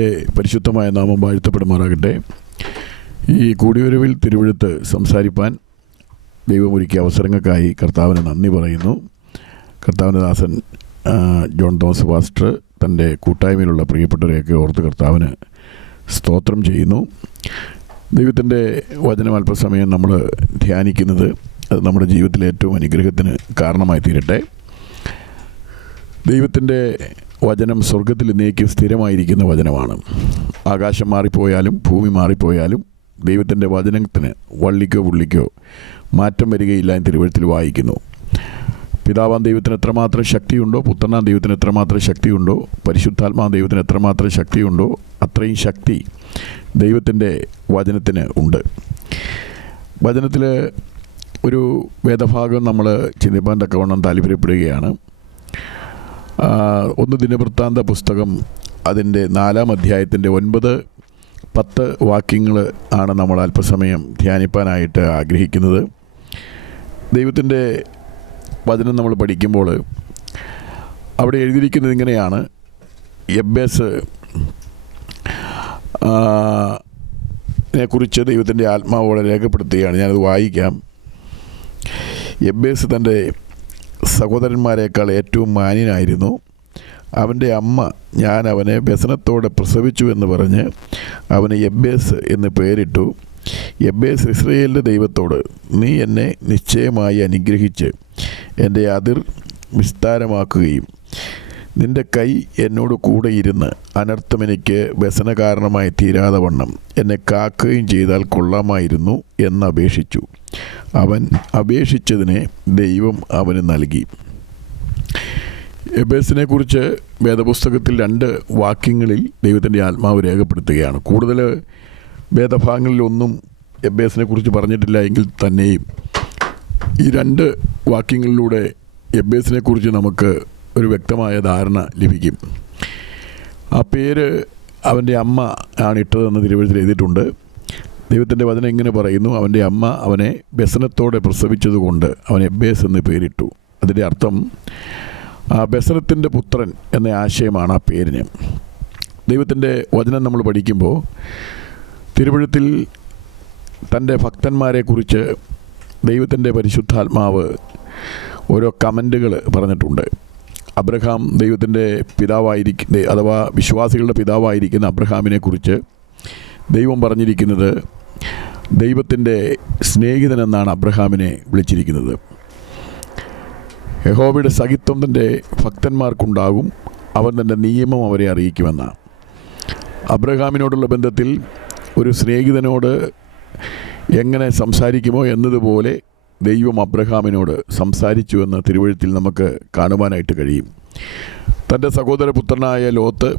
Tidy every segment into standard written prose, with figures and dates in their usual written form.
ദൈവത്തിൻ്റെ പരിശുദ്ധമായ നാമം വാഴ്ത്തപ്പെടുമാറാകട്ടെ. ഈ കൂടിവരവിൽ തിരുവെഴുത്ത് സംസാരിപ്പാൻ ദൈവമൊരുക്കിയ അവസരങ്ങൾക്കായി കർത്താവിന് നന്ദി പറയുന്നു. കർത്താവിൻ്റെ ദാസൻ ജോൺ തോമസ് പാസ്റ്റർ തൻ്റെ കൂട്ടായ്മയിലുള്ള പ്രിയപ്പെട്ടവരെയൊക്കെ ഓർത്ത് കർത്താവിന് സ്തോത്രം ചെയ്യുന്നു. ദൈവത്തിൻ്റെ വചനം അല്പസമയം നമ്മൾ ധ്യാനിക്കുന്നത് അത് നമ്മുടെ ജീവിതത്തിലെ ഏറ്റവും അനുഗ്രഹത്തിന് കാരണമായി തീരട്ടെ. ദൈവത്തിൻ്റെ വചനം സ്വർഗത്തിൽ എന്നേക്കും സ്ഥിരമായിരിക്കുന്ന വചനമാണ്. ആകാശം മാറിപ്പോയാലും ഭൂമി മാറിപ്പോയാലും ദൈവത്തിൻ്റെ വചനത്തിന് വള്ളിക്കോ പുള്ളിക്കോ മാറ്റം വരികയില്ല എന്ന് തിരുവെഴുത്തിൽ വായിക്കുന്നു. പിതാവാം ദൈവത്തിന് എത്രമാത്രം ശക്തിയുണ്ടോ, പുത്രനാം ദൈവത്തിന് എത്രമാത്രം ശക്തിയുണ്ടോ, പരിശുദ്ധാത്മാ ദൈവത്തിന് എത്രമാത്രം ശക്തിയുണ്ടോ, അത്രയും ശക്തി ദൈവത്തിൻ്റെ വചനത്തിന് ഉണ്ട്. വചനത്തിൽ ഒരു വേദഭാഗം നമ്മൾ ചിന്തിപ്പാൻ തക്കവണ്ണം താല്പര്യപ്പെടുകയാണ്. 1 ദിനവൃത്താന്ത പുസ്തകം അതിൻ്റെ 4-ാം അധ്യായത്തിൻ്റെ 9-10 വാക്യങ്ങൾ ആണ് നമ്മൾ അല്പസമയം ധ്യാനിപ്പാനായിട്ട് ആഗ്രഹിക്കുന്നത്. ദൈവത്തിൻ്റെ വചനം നമ്മൾ പഠിക്കുമ്പോൾ അവിടെ എഴുതിയിരിക്കുന്നത് ഇങ്ങനെയാണ്. യബ്ബേസ് കുറിച്ച് ദൈവത്തിൻ്റെ ആത്മാവോടെ രേഖപ്പെടുത്തുകയാണ്. ഞാനത് വായിക്കാം. യബ്ബേസ് തൻ്റെ സഹോദരന്മാരെക്കാൾ ഏറ്റവും മാന്യനായിരുന്നു. അവൻ്റെ അമ്മ ഞാൻ അവനെ വ്യസനത്തോടെ പ്രസവിച്ചു എന്ന് പറഞ്ഞ് അവന് യബ്ബേസ് എന്ന് പേരിട്ടു. യബ്ബേസ് ഇസ്രായേലിൻ്റെ ദൈവത്തോട്, നീ എന്നെ നിശ്ചയമായി അനുഗ്രഹിച്ച് എൻ്റെ അതിർ വിസ്താരമാക്കുകയും നിൻ്റെ കൈ എന്നോട് കൂടെ ഇരുന്ന് അനർത്ഥം എനിക്ക് വ്യസന കാരണമായി തീരാതെ വണ്ണം എന്നെ കാക്കുകയും ചെയ്താൽ കൊള്ളാമായിരുന്നു എന്നപേക്ഷിച്ചു. അവൻ അപേക്ഷിച്ചതിനെ ദൈവം അവന് നൽകി. യബ്ബേസിനെ കുറിച്ച് വേദപുസ്തകത്തിൽ 2 വാക്യങ്ങളിൽ ദൈവത്തിൻ്റെ ആത്മാവ് രേഖപ്പെടുത്തുകയാണ്. കൂടുതൽ വേദഭാഗങ്ങളിലൊന്നും യബ്ബേസിനെ കുറിച്ച് പറഞ്ഞിട്ടില്ല എങ്കിൽ തന്നെയും ഈ 2 വാക്യങ്ങളിലൂടെ യബ്ബേസിനെ കുറിച്ച് നമുക്ക് ഒരു വ്യക്തമായ ധാരണ ലഭിക്കും. ആ പേര് അവൻ്റെ അമ്മ ആണ് ഇട്ടതെന്ന് തിരുവെഴുത്തിൽ എഴുതിയിട്ടുണ്ട്. ദൈവത്തിൻ്റെ വചനം ഇങ്ങനെ പറയുന്നു: അവൻ്റെ അമ്മ അവനെ വ്യസനത്തോടെ പ്രസവിച്ചതുകൊണ്ട് അവൻ യബ്ബേസ് എന്ന് പേരിട്ടു. അതിൻ്റെ അർത്ഥം വ്യസനത്തിൻ്റെ പുത്രൻ എന്ന ആശയമാണ് ആ പേരിന്. ദൈവത്തിൻ്റെ വചനം നമ്മൾ പഠിക്കുമ്പോൾ തിരുവെഴുത്തിൽ തൻ്റെ ഭക്തന്മാരെക്കുറിച്ച് ദൈവത്തിൻ്റെ പരിശുദ്ധാത്മാവ് ഓരോ കമൻറ്റുകൾ പറഞ്ഞിട്ടുണ്ട്. അബ്രഹാം ദൈവത്തിൻ്റെ പിതാവായിരിക്കുന്ന അഥവാ വിശ്വാസികളുടെ പിതാവായിരിക്കുന്ന അബ്രഹാമിനെ കുറിച്ച് ദൈവം പറഞ്ഞിരിക്കുന്നത് ദൈവത്തിൻ്റെ സ്നേഹിതനെന്നാണ് അബ്രഹാമിനെ വിളിച്ചിരിക്കുന്നത്. യഹോവയുടെ സഹിത്വം തൻ്റെ ഭക്തന്മാർക്കുണ്ടാകും, അവൻ തൻ്റെ നിയമം അവരെ അറിയിക്കുമെന്നാണ്. അബ്രഹാമിനോടുള്ള ബന്ധത്തിൽ ഒരു സ്നേഹിതനോട് എങ്ങനെ സംസാരിക്കുമോ എന്നതുപോലെ ദൈവം അബ്രഹാമിനോട് സംസാരിച്ചുവെന്ന് തിരുവെഴുത്തിൽ നമുക്ക് കാണുവാനായിട്ട് കഴിയും. തൻ്റെ സഹോദരപുത്രനായ ലോത്ത്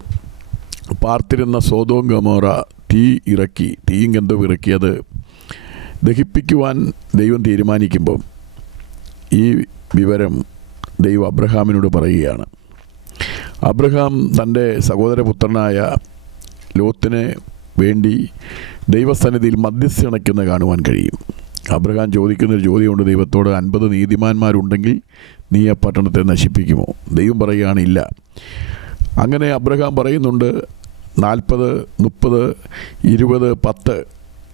പാർത്തിരുന്ന സോദോം ഗൊമോറ തീയും ഗന്ധവും ഇറക്കി അത് ദഹിപ്പിക്കുവാൻ ദൈവം തീരുമാനിക്കുമ്പോൾ ഈ വിവരം ദൈവം അബ്രഹാമിനോട് പറയുകയാണ്. അബ്രഹാം തൻ്റെ സഹോദരപുത്രനായ ലോത്തിനെ വേണ്ടി ദൈവസന്നിധിയിൽ മധ്യസ്ഥ അണയ്ക്കുന്ന കാണുവാൻ കഴിയും. അബ്രഹാം ചോദിക്കുന്നൊരു ചോദ്യമുണ്ട് ദൈവത്തോട്: 50 നീതിമാന്മാരുണ്ടെങ്കിൽ നീ ആ പട്ടണത്തെ നശിപ്പിക്കുമോ? ദൈവം പറയുകയാണ് ഇല്ല. അങ്ങനെ അബ്രഹാം പറയുന്നുണ്ട് 40, 30, 20, 10.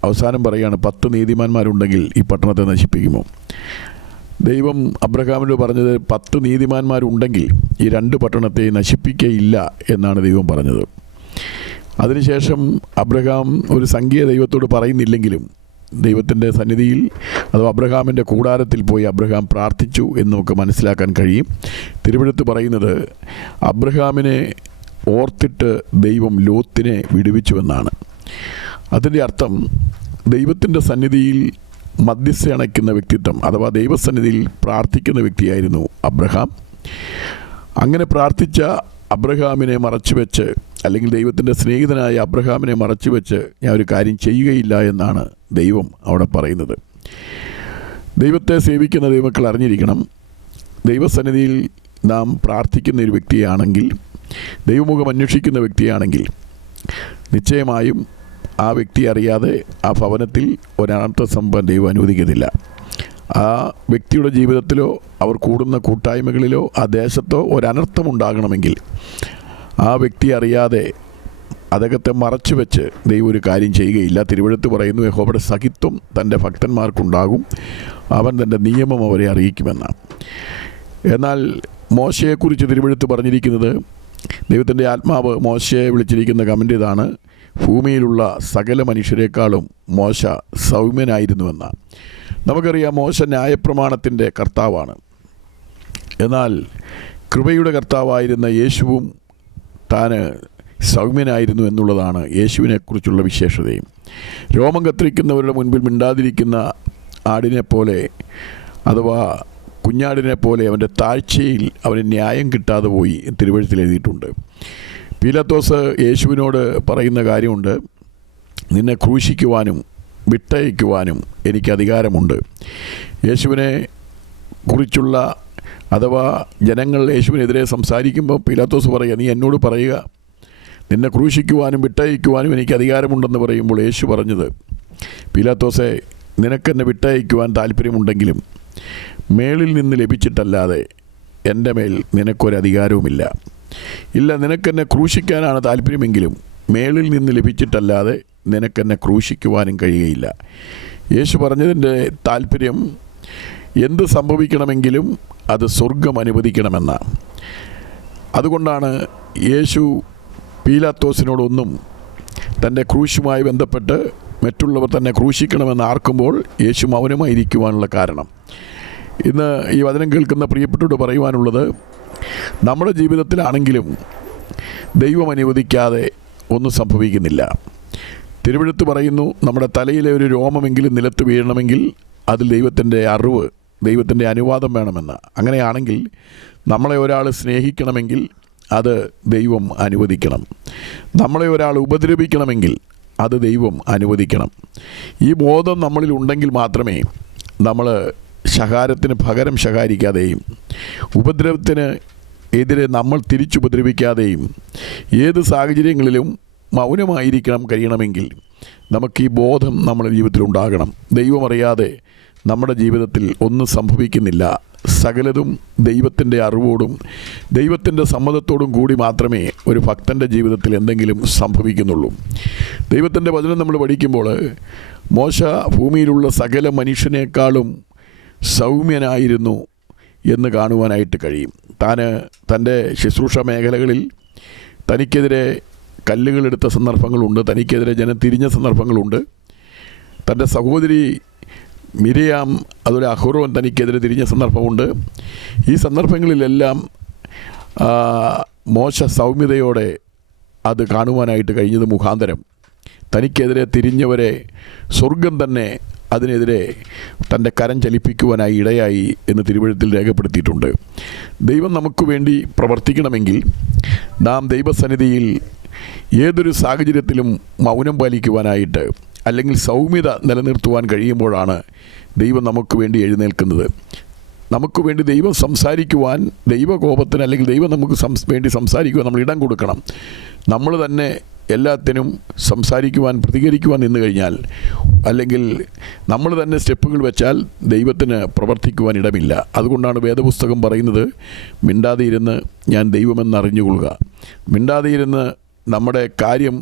അവസാനം പറയുകയാണ് 10 നീതിമാന്മാരുണ്ടെങ്കിൽ ഈ പട്ടണത്തെ നശിപ്പിക്കുമോ? ദൈവം അബ്രഹാമിനോട് പറഞ്ഞത് 10 നീതിമാന്മാരുണ്ടെങ്കിൽ ഈ 2 പട്ടണത്തെ നശിപ്പിക്കുകയില്ല എന്നാണ് ദൈവം പറഞ്ഞത്. അതിനുശേഷം അബ്രഹാം ഒരു സംഖ്യ ദൈവത്തോട് പറയുന്നില്ലെങ്കിലും ദൈവത്തിൻ്റെ സന്നിധിയിൽ അഥവാ അബ്രഹാമിൻ്റെ കൂടാരത്തിൽ പോയി അബ്രഹാം പ്രാർത്ഥിച്ചു എന്ന് നമുക്ക് മനസ്സിലാക്കാൻ കഴിയും. തിരുവെഴുത്ത് പറയുന്നത് അബ്രഹാമിനെ ഓർത്തിട്ട് ദൈവം ലോത്തിനെ വിടുവിച്ചുവെന്നാണ്. അതിൻ്റെ അർത്ഥം ദൈവത്തിൻ്റെ സന്നിധിയിൽ മധ്യസ്ഥ അണയ്ക്കുന്ന വ്യക്തിത്വം അഥവാ ദൈവസന്നിധിയിൽ പ്രാർത്ഥിക്കുന്ന വ്യക്തിയായിരുന്നു അബ്രഹാം. അങ്ങനെ പ്രാർത്ഥിച്ച അബ്രഹാമിനെ മറച്ചുവെച്ച്, അല്ലെങ്കിൽ ദൈവത്തിൻ്റെ സ്നേഹിതനായ അബ്രഹാമിനെ മറച്ചുവെച്ച് ഞാൻ ഒരു കാര്യം ചെയ്യുകയില്ല എന്നാണ് ദൈവം അവിടെ പറയുന്നത്. ദൈവത്തെ സേവിക്കുന്ന ദൈവമക്കൾ അറിഞ്ഞിരിക്കണം, ദൈവസന്നിധിയിൽ നാം പ്രാർത്ഥിക്കുന്ന ഒരു വ്യക്തിയാണെങ്കിൽ, ദൈവമുഖം അന്വേഷിക്കുന്ന വ്യക്തിയാണെങ്കിൽ നിശ്ചയമായും ആ വ്യക്തി അറിയാതെ ആ ഭവനത്തിൽ ഒരനർത്ഥ സംഭവം ദൈവം അനുവദിക്കുന്നില്ല. ആ വ്യക്തിയുടെ ജീവിതത്തിലോ അവർ കൂടുന്ന കൂട്ടായ്മകളിലോ ആ ദേശത്തോ ഒരനർത്ഥമുണ്ടാകണമെങ്കിൽ ആ വ്യക്തി അറിയാതെ അതൊക്കെ മറച്ചു വെച്ച് ദൈവം ഒരു കാര്യം ചെയ്യുകയില്ല. തിരുവെഴുത്ത് പറയുന്നു, യഹോവയുടെ സഹിത്വം തൻ്റെ ഭക്തന്മാർക്കുണ്ടാകും, അവൻ തൻ്റെ നിയമം അവരെ അറിയിക്കുമെന്നാണ്. എന്നാൽ മോശയെക്കുറിച്ച് തിരുവെഴുത്ത് പറഞ്ഞിരിക്കുന്നത്, ദൈവത്തിൻ്റെ ആത്മാവ് മോശയെ വിളിച്ചിരിക്കുന്ന കമൻ്റ് ഇതാണ്: ഭൂമിയിലുള്ള സകല മനുഷ്യരെക്കാളും മോശ സൗമ്യനായിരുന്നുവെന്നാണ്. നമുക്കറിയാം, മോശ ന്യായപ്രമാണത്തിൻ്റെ കർത്താവാണ്. എന്നാൽ കൃപയുടെ കർത്താവായിരുന്ന യേശുവും താന് സൗമ്യനായിരുന്നു എന്നുള്ളതാണ് യേശുവിനെക്കുറിച്ചുള്ള വിശേഷതയും. രോമം കത്തിരിക്കുന്നവരുടെ മുൻപിൽ മിണ്ടാതിരിക്കുന്ന ആടിനെ പോലെ, അഥവാ കുഞ്ഞാടിനെ പോലെ അവൻ്റെ താഴ്ചയിൽ അവന് ന്യായം കിട്ടാതെ പോയി തിരുവെഴുത്തിൽ എഴുതിയിട്ടുണ്ട്. പീലാത്തോസ് യേശുവിനോട് പറയുന്ന കാര്യമുണ്ട്: നിന്നെ ക്രൂശിക്കുവാനും വിട്ടയക്കുവാനും എനിക്ക് അധികാരമുണ്ട്. യേശുവിനെ കുറിച്ചുള്ള, അഥവാ ജനങ്ങൾ യേശുവിനെതിരെ സംസാരിക്കുമ്പോൾ പീലാത്തോസ് പറയുക, നീ എന്നോട് പറയുക, നിന്നെ ക്രൂശിക്കുവാനും വിട്ടയക്കുവാനും എനിക്ക് അധികാരമുണ്ടെന്ന് പറയുമ്പോൾ യേശു പറഞ്ഞത്, പീലാത്തോസെ, നിനക്കെന്നെ വിട്ടയക്കുവാൻ താല്പര്യമുണ്ടെങ്കിലും മേളിൽ നിന്ന് ലഭിച്ചിട്ടല്ലാതെ എൻ്റെ മേൽ നിനക്കൊരധികാരവുമില്ല. ഇല്ല, നിനക്കെന്നെ ക്രൂശിക്കാനാണ് താല്പര്യമെങ്കിലും മേളിൽ നിന്ന് ലഭിച്ചിട്ടല്ലാതെ നിനക്കെന്നെ ക്രൂശിക്കുവാനും കഴിയുകയില്ല. യേശു പറഞ്ഞതിൻ്റെ താല്പര്യം എന്ത് സംഭവിക്കണമെങ്കിലും അത് സ്വർഗം അനുവദിക്കണമെന്നാണ്. അതുകൊണ്ടാണ് യേശു പീലാത്തോസിനോടൊന്നും തൻ്റെ ക്രൂശുമായി ബന്ധപ്പെട്ട് മറ്റുള്ളവർ തന്നെ ക്രൂശിക്കണമെന്ന് ആർക്കുമ്പോൾ യേശു മൗനമായിരിക്കുവാനുള്ള കാരണം. ഇന്ന് ഈ വചനം കേൾക്കുന്ന പ്രിയപ്പെട്ടവരോട് പറയുവാനുള്ളത്, നമ്മുടെ ജീവിതത്തിലാണെങ്കിലും ദൈവം അനുവദിക്കാതെ ഒന്നും സംഭവിക്കുന്നില്ല. തിരുവെഴുത്ത് പറയുന്നു, നമ്മുടെ തലയിലെ ഒരു രോമമെങ്കിലും നിലത്ത് വീഴണമെങ്കിൽ അതിൽ ദൈവത്തിൻ്റെ അറിവ്, ദൈവത്തിൻ്റെ അനുവാദം വേണമെന്ന്. അങ്ങനെയാണെങ്കിൽ നമ്മളെ ഒരാൾ സ്നേഹിക്കണമെങ്കിൽ അത് ദൈവം അനുവദിക്കണം. നമ്മളെ ഒരാൾ ഉപദ്രവിക്കണമെങ്കിൽ അത് ദൈവം അനുവദിക്കണം. ഈ ബോധം നമ്മളിൽ ഉണ്ടെങ്കിൽ മാത്രമേ നമ്മൾ ശകാരത്തിന് പകരം ശകാരിക്കാതെയും ഉപദ്രവത്തിന് എതിരെ നമ്മൾ തിരിച്ചുപദ്രവിക്കാതെയും ഏത് സാഹചര്യങ്ങളിലും മൗനമായിരിക്കണം കഴിയണമെങ്കിൽ നമുക്ക് ഈ ബോധം നമ്മുടെ ജീവിതത്തിലുണ്ടാകണം. ദൈവം അറിയാതെ നമ്മുടെ ജീവിതത്തിൽ ഒന്നും സംഭവിക്കുന്നില്ല. സകലതും ദൈവത്തിൻ്റെ അറിവോടും ദൈവത്തിൻ്റെ സമ്മതത്തോടും കൂടി മാത്രമേ ഒരു ഭക്തൻ്റെ ജീവിതത്തിൽ എന്തെങ്കിലും സംഭവിക്കുന്നുള്ളൂ. ദൈവത്തിൻ്റെ വചനം നമ്മൾ പഠിക്കുമ്പോൾ മോശ ഭൂമിയിലുള്ള സകല മനുഷ്യനേക്കാളും സൗമ്യനായിരുന്നു എന്ന് കാണുവാനായിട്ട് കഴിയും. തൻ്റെ ശുശ്രൂഷ മേഖലകളിൽ തനിക്കെതിരെ കല്ലുകളെടുത്ത സന്ദർഭങ്ങളുണ്ട്, തനിക്കെതിരെ ജനം തിരിഞ്ഞ സന്ദർഭങ്ങളുണ്ട്. തൻ്റെ സഹോദരി മിരിയാം, അതുപോലെ അഹ്റോൻ തനിക്കെതിരെ തിരിഞ്ഞ സന്ദർഭമുണ്ട്. ഈ സന്ദർഭങ്ങളിലെല്ലാം മോശ സൗമ്യതയോടെ അത് കാണുവാനായിട്ട് കഴിഞ്ഞത് മുഖാന്തരം തനിക്കെതിരെ തിരിഞ്ഞവരെ സ്വർഗം തന്നെ അതിനെതിരെ തൻ്റെ കരം ചലിപ്പിക്കുവാനായി ഇടയായി എന്ന് തിരുവെഴുത്തിൽ രേഖപ്പെടുത്തിയിട്ടുണ്ട്. ദൈവം നമുക്ക് വേണ്ടി പ്രവർത്തിക്കണമെങ്കിൽ നാം ദൈവസന്നിധിയിൽ ഏതൊരു സാഹചര്യത്തിലും മൗനം പാലിക്കുവാനായിട്ട് അല്ലെങ്കിൽ സൗമ്യത നിലനിർത്തുവാൻ കഴിയുമ്പോഴാണ് ദൈവം നമുക്ക് വേണ്ടി എഴുന്നേൽക്കുന്നത്. നമുക്ക് വേണ്ടി ദൈവം സംസാരിക്കുവാൻ, ദൈവകോപത്തിന് അല്ലെങ്കിൽ ദൈവം നമുക്ക് വേണ്ടി സംസാരിക്കുവാൻ നമ്മൾ ഇടം കൊടുക്കണം. നമ്മൾ തന്നെ എല്ലാത്തിനും സംസാരിക്കുവാൻ, പ്രതികരിക്കുവാൻ നിന്ന് കഴിഞ്ഞാൽ, അല്ലെങ്കിൽ നമ്മൾ തന്നെ സ്റ്റെപ്പുകൾ വെച്ചാൽ ദൈവത്തിന് പ്രവർത്തിക്കുവാൻ ഇടമില്ല. അതുകൊണ്ടാണ് വേദപുസ്തകം പറയുന്നത്, മിണ്ടാതെ ഇരുന്ന് ഞാൻ ദൈവമെന്നറിഞ്ഞുകൊള്ളുക. മിണ്ടാതെ ഇരുന്ന് നമ്മുടെ കാര്യം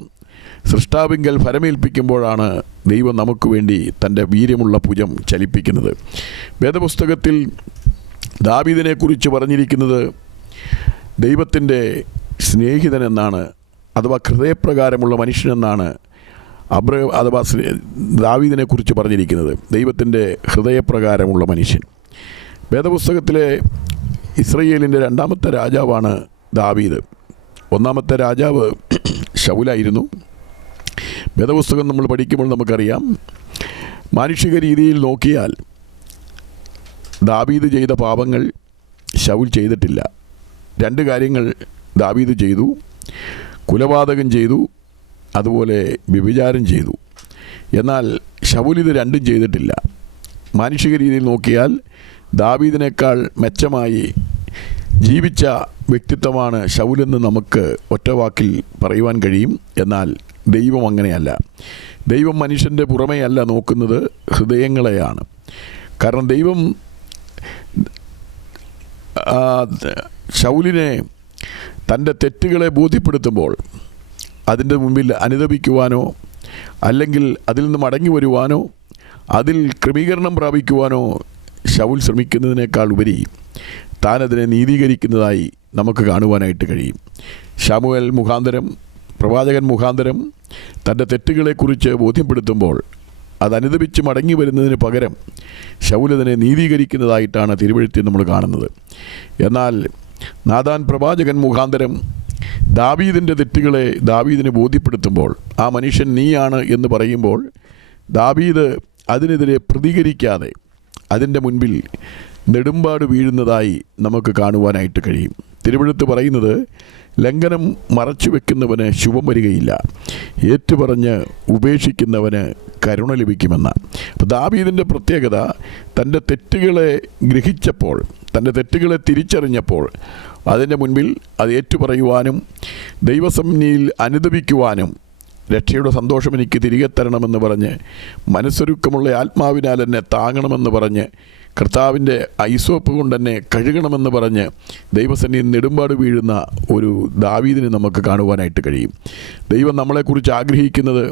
സൃഷ്ടാവിങ്കൽ ഫലമേൽപ്പിക്കുമ്പോഴാണ് ദൈവം നമുക്ക് വേണ്ടി തൻ്റെ വീര്യമുള്ള ഭുജം ചലിപ്പിക്കുന്നത്. വേദപുസ്തകത്തിൽ ദാവീദിനെക്കുറിച്ച് പറഞ്ഞിരിക്കുന്നത് ദൈവത്തിൻ്റെ സ്നേഹിതനെന്നാണ്, അഥവാ ഹൃദയപ്രകാരമുള്ള മനുഷ്യനെന്നാണ് അഥവാ ദാവീദിനെക്കുറിച്ച് പറഞ്ഞിരിക്കുന്നത്. ദൈവത്തിൻ്റെ ഹൃദയപ്രകാരമുള്ള മനുഷ്യൻ. വേദപുസ്തകത്തിലെ ഇസ്രയേലിൻ്റെ രണ്ടാമത്തെ രാജാവാണ് ദാവീദ്. ഒന്നാമത്തെ രാജാവ് ശൗലായിരുന്നു. വേദപുസ്തകം നമ്മൾ പഠിക്കുമ്പോൾ നമുക്കറിയാം, മാനുഷിക രീതിയിൽ നോക്കിയാൽ ദാവീദ് ചെയ്ത പാപങ്ങൾ ശൗൽ ചെയ്തിട്ടില്ല. രണ്ട് കാര്യങ്ങൾ ദാവീദ് ചെയ്തു: കുലപാതകം ചെയ്തു, അതുപോലെ വ്യഭിചാരം ചെയ്തു. എന്നാൽ ശൗൽ ഇത് രണ്ടും ചെയ്തിട്ടില്ല. മാനുഷിക രീതിയിൽ നോക്കിയാൽ ദാവീദിനേക്കാൾ മെച്ചമായി ജീവിച്ച വ്യക്തിത്വമാണ് ശൗലെന്ന് നമുക്ക് ഒറ്റവാക്കിൽ പറയുവാൻ കഴിയും. എന്നാൽ ദൈവം അങ്ങനെയല്ല. ദൈവം മനുഷ്യൻ്റെ പുറമേയല്ല നോക്കുന്നത്, ഹൃദയങ്ങളെയാണ്. കാരണം ദൈവം ശൗലിനെ തൻ്റെ തെറ്റുകളെ ബോധ്യപ്പെടുത്തുമ്പോൾ അതിൻ്റെ മുമ്പിൽ അനുദപിക്കുവാനോ അല്ലെങ്കിൽ അതിൽ നിന്ന് മടങ്ങി വരുവാനോ അതിൽ ക്രമീകരണം പ്രാപിക്കുവാനോ ശൗൽ ശ്രമിക്കുന്നതിനേക്കാൾ ഉപരി താനതിനെ നീതീകരിക്കുന്നതായി നമുക്ക് കാണുവാനായിട്ട് കഴിയും. ശമൂവേൽ മുഖാന്തരം, പ്രവാചകൻ മുഖാന്തരം തൻ്റെ തെറ്റുകളെക്കുറിച്ച് ബോധ്യപ്പെടുത്തുമ്പോൾ അത് അനുദപിച്ച് മടങ്ങി വരുന്നതിന് പകരം ശൗൽ അതിനെ നീതീകരിക്കുന്നതായിട്ടാണ് തിരുവെഴുത്തിൽ നമ്മൾ കാണുന്നത്. എന്നാൽ നാഥാൻ പ്രവാചകൻ മുഖാന്തരം ദാവീദിൻ്റെ തെറ്റുകളെ ദാവീദിനെ ബോധ്യപ്പെടുത്തുമ്പോൾ ആ മനുഷ്യൻ നീയാണ് എന്ന് പറയുമ്പോൾ ദാവീദ് അതിനെതിരെ പ്രതികരിക്കാതെ അതിൻ്റെ മുൻപിൽ നെടുമ്പാട് വീഴുന്നതായി നമുക്ക് കാണുവാനായിട്ട് കഴിയും. തിരുവെഴുത്ത് പറയുന്നത് ലംഘനം മറച്ചു വെക്കുന്നവന് ശുഭം വരികയില്ല, ഏറ്റുപറഞ്ഞ് ഉപേക്ഷിക്കുന്നവന് കരുണ ലഭിക്കുമെന്നാണ്. അപ്പോൾ ദാവീദിൻ്റെ പ്രത്യേകത തൻ്റെ തെറ്റുകളെ ഗ്രഹിച്ചപ്പോൾ, തൻ്റെ തെറ്റുകളെ തിരിച്ചറിഞ്ഞപ്പോൾ അതിൻ്റെ മുൻപിൽ അത് ഏറ്റുപറയുവാനും ദൈവസന്നിധിയിൽ അനുദപിക്കുവാനും രക്ഷയുടെ സന്തോഷം എനിക്ക് തിരികെ തരണമെന്ന് പറഞ്ഞ് മനസ്സൊരുക്കമുള്ള ആത്മാവിനാൽ എന്നെ താങ്ങണമെന്ന് പറഞ്ഞ് കർത്താവിൻ്റെ ഐസോപ്പ് കൊണ്ട് തന്നെ കഴുകണമെന്ന് പറഞ്ഞ് ദൈവസന്നിധിയിൽ നെടുമ്പാട് വീഴുന്ന ഒരു ദാവീദിനെ നമുക്ക് കാണുവാനായിട്ട് കഴിയും. ദൈവം നമ്മളെക്കുറിച്ച് ആഗ്രഹിക്കുന്നത്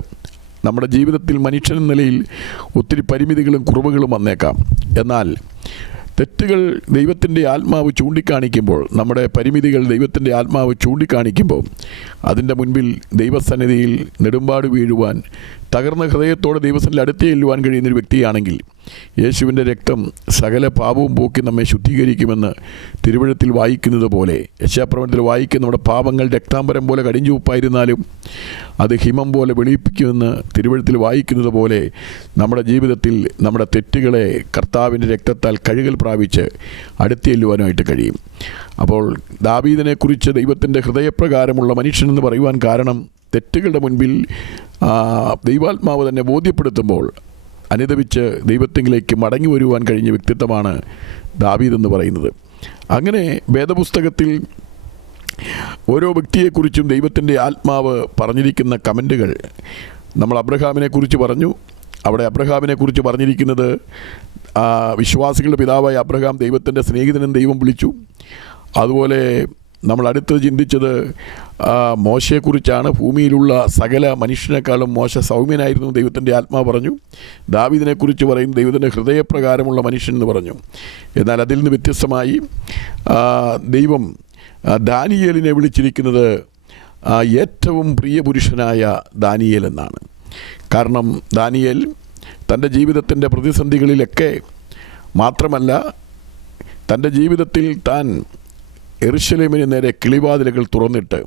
നമ്മുടെ ജീവിതത്തിൽ മനുഷ്യൻ എന്ന നിലയിൽ ഒത്തിരി പരിമിതികളും കുറവുകളും വന്നേക്കാം. എന്നാൽ തെറ്റുകൾ ദൈവത്തിൻ്റെ ആത്മാവ് ചൂണ്ടിക്കാണിക്കുമ്പോൾ, നമ്മുടെ പരിമിതികൾ ദൈവത്തിൻ്റെ ആത്മാവ് ചൂണ്ടിക്കാണിക്കുമ്പോൾ അതിൻ്റെ മുൻപിൽ ദൈവസന്നിധിയിൽ നെടുമ്പാട് വീഴുവാൻ, തകർന്ന ഹൃദയത്തോടെ ദൈവസന്നിധിയിൽ അടുത്ത് ചെല്ലുവാൻ കഴിയുന്നൊരു വ്യക്തിയാണെങ്കിൽ യേശുവിൻ്റെ രക്തം സകല പാപവും പോക്കി നമ്മെ ശുദ്ധീകരിക്കുമെന്ന് തിരുവെഴുത്തിൽ വായിക്കുന്നത് പോലെ, യശയാപ്രവചനത്തിൽ വായിക്കുന്ന നമ്മുടെ പാപങ്ങൾ രക്താംബരം പോലെ കടിഞ്ചുവപ്പായിരുന്നാലും അത് ഹിമം പോലെ വെളിയിപ്പിക്കുമെന്ന് തിരുവെഴുത്തിൽ വായിക്കുന്നത് പോലെ നമ്മുടെ ജീവിതത്തിൽ നമ്മുടെ തെറ്റുകളെ കർത്താവിൻ്റെ രക്തത്താൽ കഴുകൽ പ്രാപിച്ച് അടുത്ത് ചെല്ലുവാനായിട്ട് കഴിയും. അപ്പോൾ ദാവീദിനെക്കുറിച്ച് ദൈവത്തിൻ്റെ ഹൃദയപ്രകാരമുള്ള മനുഷ്യനെന്ന് പറയുവാൻ കാരണം തെറ്റുകളുടെ മുൻപിൽ ദൈവാത്മാവ് തന്നെ ബോധ്യപ്പെടുത്തുമ്പോൾ അനുദപിച്ച് ദൈവത്തിലേക്ക് മടങ്ങി വരുവാൻ കഴിഞ്ഞ വ്യക്തിത്വമാണ് ദാവീദെന്ന് പറയുന്നത്. അങ്ങനെ വേദപുസ്തകത്തിൽ ഓരോ വ്യക്തിയെക്കുറിച്ചും ദൈവത്തിൻ്റെ ആത്മാവ് പറഞ്ഞിരിക്കുന്ന കമൻറ്റുകൾ, നമ്മൾ അബ്രഹാമിനെക്കുറിച്ച് പറഞ്ഞു. അവിടെ അബ്രഹാമിനെക്കുറിച്ച് പറഞ്ഞിരിക്കുന്നത് വിശ്വാസികളുടെ പിതാവായ അബ്രഹാം ദൈവത്തിൻ്റെ സ്നേഹിതനും ദൈവം വിളിച്ചു. അതുപോലെ നമ്മൾ അടുത്ത് ചിന്തിച്ചത് മോശയെക്കുറിച്ചാണ്. ഭൂമിയിലുള്ള സകല മനുഷ്യനേക്കാളും മോശ സൗമ്യനായിരുന്നു, ദൈവത്തിൻ്റെ ആത്മാവ് പറഞ്ഞു. ദാവീദിനെക്കുറിച്ച് പറയും ദൈവത്തിൻ്റെ ഹൃദയപ്രകാരമുള്ള മനുഷ്യൻ എന്ന് പറഞ്ഞു. എന്നാൽ അതിൽ നിന്ന് വ്യത്യസ്തമായി ദൈവം ദാനിയേലിനെ വിളിച്ചിരിക്കുന്നത് ഏറ്റവും പ്രിയ പുരുഷനായ ദാനിയേൽ എന്നാണ്. കാരണം ദാനിയേൽ തൻ്റെ ജീവിതത്തിൻ്റെ പ്രതിസന്ധികളിലൊക്കെ മാത്രമല്ല, തൻ്റെ ജീവിതത്തിൽ താൻ യെരൂശലേമിന് നേരെ കിളിവാതിലുകൾ തുറന്നിട്ട്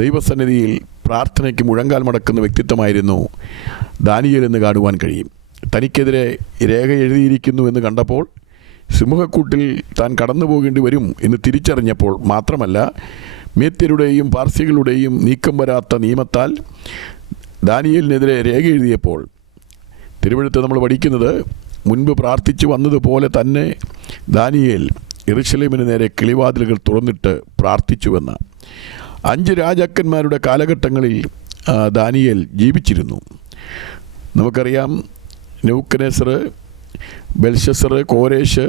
ദൈവസന്നിധിയിൽ പ്രാർത്ഥനയ്ക്ക് മുഴങ്കാൽ മടക്കുന്ന വ്യക്തിത്വമായിരുന്നു ദാനിയേൽ എന്ന് കാണുവാൻ കഴിയും. തനിക്കെതിരെ രേഖ എഴുതിയിരിക്കുന്നു എന്ന് കണ്ടപ്പോൾ, സിംഹക്കൂട്ടിൽ താൻ കടന്നു പോകേണ്ടി വരും എന്ന് തിരിച്ചറിഞ്ഞപ്പോൾ മാത്രമല്ല, മേത്യരുടെയും പാർസികളുടെയും നീക്കം വരാത്ത നിയമത്താൽ ദാനിയേലിനെതിരെ രേഖ എഴുതിയപ്പോൾ തിരുവെഴുത്ത് നമ്മൾ പഠിക്കുന്നത്, മുൻപ് പ്രാർത്ഥിച്ചു വന്നതുപോലെ തന്നെ ദാനിയേൽ യെരൂശലേമിന് നേരെ കിളിവാതിലുകൾ തുറന്നിട്ട് പ്രാർത്ഥിച്ചുവെന്ന്. 5 രാജാക്കന്മാരുടെ കാലഘട്ടങ്ങളിൽ ദാനിയേൽ ജീവിച്ചിരുന്നു. നമുക്കറിയാം, നെബൂഖദ്നേസർ, ബെൽശസ്സർ, കോരേശ്,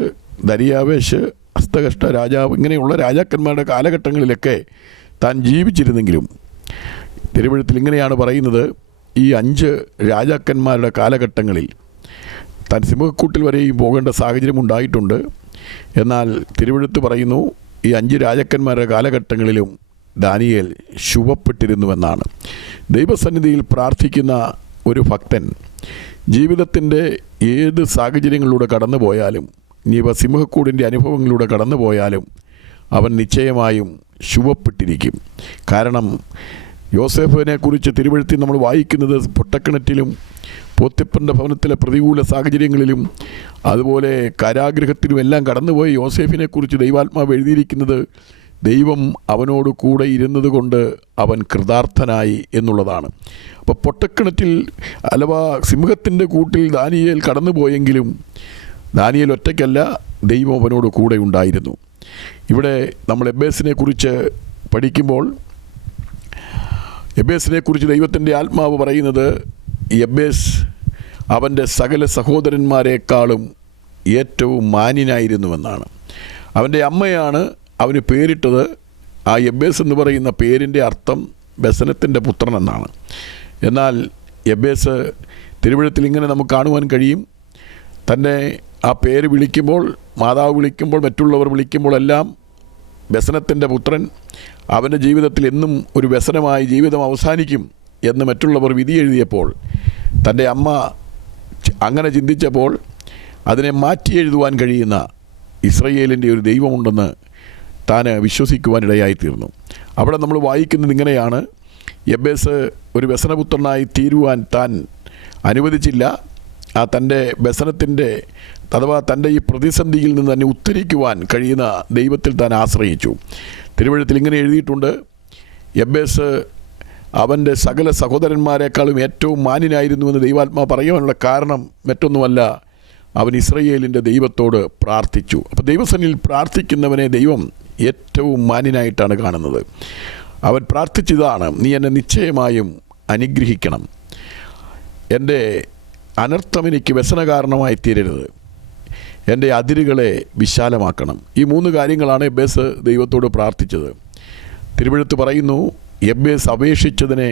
ദരിയാവേശ്, അസ്തകഷ്ട രാജാവ്, ഇങ്ങനെയുള്ള രാജാക്കന്മാരുടെ കാലഘട്ടങ്ങളിലൊക്കെ താൻ ജീവിച്ചിരുന്നെങ്കിലും തിരുവെഴുത്തിൽ ഇങ്ങനെയാണ് പറയുന്നത്, ഈ 5 രാജാക്കന്മാരുടെ കാലഘട്ടങ്ങളിൽ താൻ സിംഹക്കൂട്ടിൽ വരെയും പോകേണ്ട സാഹചര്യം ഉണ്ടായിട്ടുണ്ട്. എന്നാൽ തിരുവെഴുത്ത് പറയുന്നു, ഈ 5 രാജാക്കന്മാരുടെ കാലഘട്ടങ്ങളിലും ദാനിയേൽ ശുഭപ്പെട്ടിരുന്നുവെന്നാണ്. ദൈവസന്നിധിയിൽ പ്രാർത്ഥിക്കുന്ന ഒരു ഭക്തൻ ജീവിതത്തിൻ്റെ ഏത് സാഹചര്യങ്ങളിലൂടെ കടന്നു പോയാലും, ഇനിയിപ്പോൾ സിംഹക്കൂടിൻ്റെ അനുഭവങ്ങളിലൂടെ കടന്നു പോയാലും അവൻ നിശ്ചയമായും ശുഭപ്പെട്ടിരിക്കും. കാരണം യോസേഫിനെക്കുറിച്ച് തിരുവെഴുത്തിൽ നമ്മൾ വായിക്കുന്നത് പൊട്ടക്കിണറ്റിലും പോത്തിപ്പൻ്റെ ഭവനത്തിലെ പ്രതികൂല സാഹചര്യങ്ങളിലും അതുപോലെ കാരാഗൃഹത്തിലും എല്ലാം കടന്നുപോയ യോസേഫിനെക്കുറിച്ച് ദൈവാത്മാവ് എഴുതിയിരിക്കുന്നത് ദൈവം അവനോട് കൂടെ ഇരുന്നത് കൊണ്ട് അവൻ കൃതാർത്ഥനായി എന്നുള്ളതാണ്. അപ്പോൾ പൊട്ടക്കിണറ്റിൽ അഥവാ സിംഹത്തിൻ്റെ കൂട്ടിൽ ദാനിയേൽ കടന്നുപോയെങ്കിലും ദാനിയേൽ ഒറ്റയ്ക്കല്ല, ദൈവം അവനോട് കൂടെ ഉണ്ടായിരുന്നു. ഇവിടെ നമ്മൾ എബേസിനെക്കുറിച്ച് പഠിക്കുമ്പോൾ എബേസിനെക്കുറിച്ച് ദൈവത്തിൻ്റെ ആത്മാവ് പറയുന്നത്, എബേസ് അവൻ്റെ സകല സഹോദരന്മാരെക്കാളും ഏറ്റവും മാന്യനായിരുന്നുവെന്നാണ്. അവൻ്റെ അമ്മയാണ് അവന് പേരിട്ടത്. ആ എബേസ് എന്ന് പറയുന്ന പേരിൻ്റെ അർത്ഥം വ്യസനത്തിൻ്റെ പുത്രൻ എന്നാണ്. എന്നാൽ യബ്ബേസ് തിരുവഴുത്തിൽ ഇങ്ങനെ നമുക്ക് കാണുവാൻ കഴിയും. തന്നെ ആ പേര് വിളിക്കുമ്പോൾ, മാതാവ് വിളിക്കുമ്പോൾ, മറ്റുള്ളവർ വിളിക്കുമ്പോഴെല്ലാം വ്യസനത്തിൻ്റെ പുത്രൻ, അവൻ്റെ ജീവിതത്തിൽ എന്നും ഒരു വ്യസനമായി ജീവിതം അവസാനിക്കും എന്ന് മറ്റുള്ളവർ വിധി എഴുതിയപ്പോൾ, തൻ്റെ അമ്മ അങ്ങനെ ചിന്തിച്ചപ്പോൾ അതിനെ മാറ്റി എഴുതുവാൻ കഴിയുന്ന ഇസ്രയേലിൻ്റെ ഒരു ദൈവമുണ്ടെന്ന് താൻ വിശ്വസിക്കുവാനിടയായിത്തീർന്നു. അവിടെ നമ്മൾ വായിക്കുന്നത് ഇങ്ങനെയാണ്: യബ്ബേസ് ഒരു വ്യസനപുത്രനായി തീരുവാൻ താൻ അനുവദിച്ചില്ല. ആ തൻ്റെ വ്യസനത്തിൻ്റെ അഥവാ തൻ്റെ ഈ പ്രതിസന്ധിയിൽ നിന്ന് തന്നെ ഉത്തരിക്കുവാൻ കഴിയുന്ന ദൈവത്തിൽ താൻ ആശ്രയിച്ചു. തിരുവഴുത്തിൽ ഇങ്ങനെ എഴുതിയിട്ടുണ്ട്: യബ്ബേസ് അവൻ്റെ സകല സഹോദരന്മാരെക്കാളും ഏറ്റവും മാന്യനായിരുന്നുവെന്ന് ദൈവാത്മാ പറയുവാനുള്ള കാരണം മറ്റൊന്നുമല്ല, അവൻ ഇസ്രയേലിൻ്റെ ദൈവത്തോട് പ്രാർത്ഥിച്ചു. അപ്പോൾ ദൈവസന്നിധിയിൽ പ്രാർത്ഥിക്കുന്നവനെ ദൈവം ഏറ്റവും മാന്യനായിട്ടാണ് കാണുന്നത്. അവൻ പ്രാർത്ഥിച്ചതാണ്: നീ എന്നെ നിശ്ചയമായും അനുഗ്രഹിക്കണം, എൻ്റെ അനർത്ഥം എനിക്ക് വ്യസനകാരണമായി തീരരുത്, എൻ്റെ അതിരുകളെ വിശാലമാക്കണം. ഈ 3 കാര്യങ്ങളാണ് യബ്ബേസ് ദൈവത്തോട് പ്രാർത്ഥിച്ചത്. തിരുവെഴുത്ത് പറയുന്നു, യബ്ബേസ് അപേക്ഷിച്ചതിനെ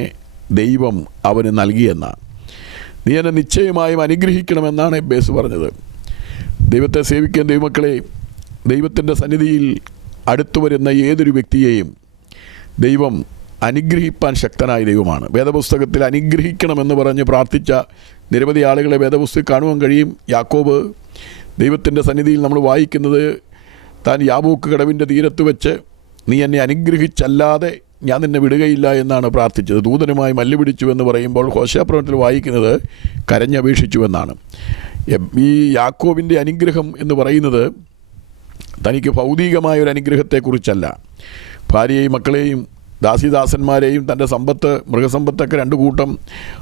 ദൈവം അവന് നൽകിയെന്നാണ്. നീ എന്നെ നിശ്ചയമായും അനുഗ്രഹിക്കണമെന്നാണ് യബ്ബേസ് പറഞ്ഞത്. ദൈവത്തെ സേവിക്കുന്ന ദൈവമക്കളെ, ദൈവത്തിൻ്റെ സന്നിധിയിൽ അടുത്തു വരുന്ന ഏതൊരു വ്യക്തിയെയും ദൈവം അനുഗ്രഹിപ്പാൻ ശക്തനായ ദൈവമാണ്. വേദപുസ്തകത്തിൽ അനുഗ്രഹിക്കണമെന്ന് പറഞ്ഞ് പ്രാർത്ഥിച്ച നിരവധി ആളുകളെ വേദപുസ്തകം കാണുവാൻ കഴിയും. യാക്കോബ് ദൈവത്തിൻ്റെ സന്നിധിയിൽ നമ്മൾ വായിക്കുന്നത്, താൻ യാബോക്ക് കടവിൻ്റെ തീരത്ത് വെച്ച് നീ എന്നെ അനുഗ്രഹിച്ചല്ലാതെ ഞാൻ നിന്നെ വിടുകയില്ല എന്നാണ് പ്രാർത്ഥിച്ചത്. ദൂതനുമായി മല്ലുപിടിച്ചു എന്ന് പറയുമ്പോൾ ഹോശേപ്രവചനത്തിൽ വായിക്കുന്നത് കരഞ്ഞപേക്ഷിച്ചുവെന്നാണ്. ഈ യാക്കോബിൻ്റെ അനുഗ്രഹം എന്ന് പറയുന്നത് തനിക്ക് ഭൗതികമായ ഒരു അനുഗ്രഹത്തെക്കുറിച്ചല്ല. ഭാര്യയെയും മക്കളെയും ദാസിദാസന്മാരെയും തൻ്റെ സമ്പത്ത്, മൃഗസമ്പത്തൊക്കെ 2 കൂട്ടം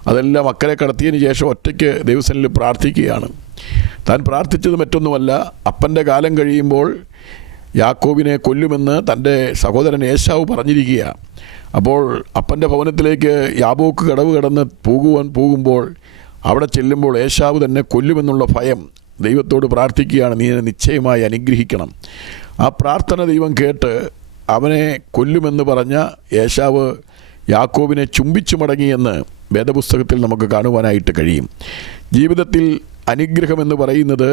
അതെല്ലാം അക്കരെ കടത്തിയതിന് ശേഷം ഒറ്റയ്ക്ക് ദൈവസന്നിധിയിൽ പ്രാർത്ഥിക്കുകയാണ്. താൻ പ്രാർത്ഥിച്ചത് മറ്റൊന്നുമല്ല, അപ്പൻ്റെ കാലം കഴിയുമ്പോൾ യാക്കോബിനെ കൊല്ലുമെന്ന് തൻ്റെ സഹോദരൻ ഏശാവ് പറഞ്ഞിരിക്കുക. അപ്പോൾ അപ്പൻ്റെ ഭവനത്തിലേക്ക് യാബോക്ക് കടവ് കടന്ന് പോകുമ്പോൾ അവിടെ ചെല്ലുമ്പോൾ ഏശാവ് തന്നെ കൊല്ലുമെന്നുള്ള ഭയം ദൈവത്തോട് പ്രാർത്ഥിക്കുകയാണ്: നീ എന്നെ നിശ്ചയമായി അനുഗ്രഹിക്കണം. ആ പ്രാർത്ഥന ദൈവം കേട്ട് അവനെ കൊല്ലുമെന്ന് പറഞ്ഞ ഏശാവ് യാക്കോബിനെ ചുംബിച്ചു മടങ്ങിയെന്ന് വേദപുസ്തകത്തിൽ നമുക്ക് കാണുവാനായിട്ട് കഴിയും. ജീവിതത്തിൽ അനുഗ്രഹമെന്ന് പറയുന്നത്